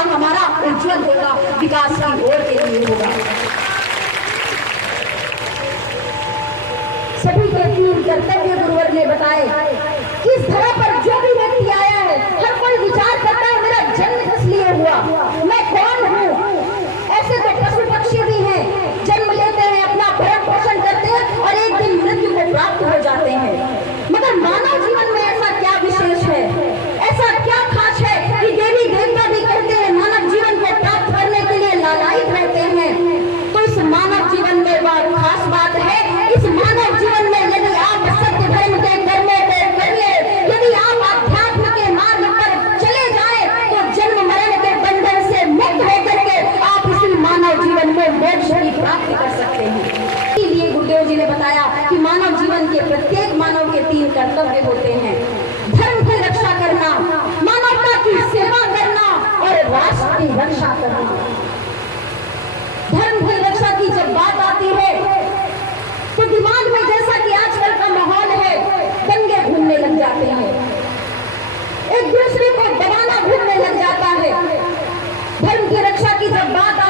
रास्ता हमारा उज्जवल होगा, विकास की ओर के लिए होगा। सभी के तीन कर्तव्य गुरुवर ने बताए कि इस धरा पर जो भी व्यक्ति आया है, हर कोई विचार करता है मेरा जन्म किस लिए हुआ, मैं कौन हूँ। ऐसे तो पशु पक्षी भी हैं, जन्म लेते हैं, अपना भरण पोषण करते हैं और एक दिन मृत्यु को प्राप्त हो जाते हैं। मगर मानव जीवन में ऐसा क्या विशेष है, ऐसा क्या खास है कि देवी देवता भी कहते हैं मानव जीवन को प्राप्त करने के लिए लालायित रहते हैं। तो इस मानव जीवन में वह खास बात है, इस मानव जीवन में यदि आप सत्य धर्म के कर्मों को करिए, यदि आप अध्यात्म के मार्ग पर चले जाएं, तो जन्म मरण के बंधन से मुक्त होकर के आप इसी मानव जीवन में मोक्ष की प्राप्ति कर सकते हैं। इसलिए गुरुदेव जी ने बताया कि मानव जीवन के प्रत्येक मानव के तीन कर्तव्य होते हैं। धर्म की रक्षा करना, मानवता की सेवा करना और राष्ट्र की रक्षा करना। धर्म की रक्षा की जब बात आती है तो दिमाग में जैसा कि आजकल का माहौल है, दंगे घूमने लग जाते हैं, एक दूसरे को दबाना घूमने लग जाता है। धर्म की रक्षा की जब बात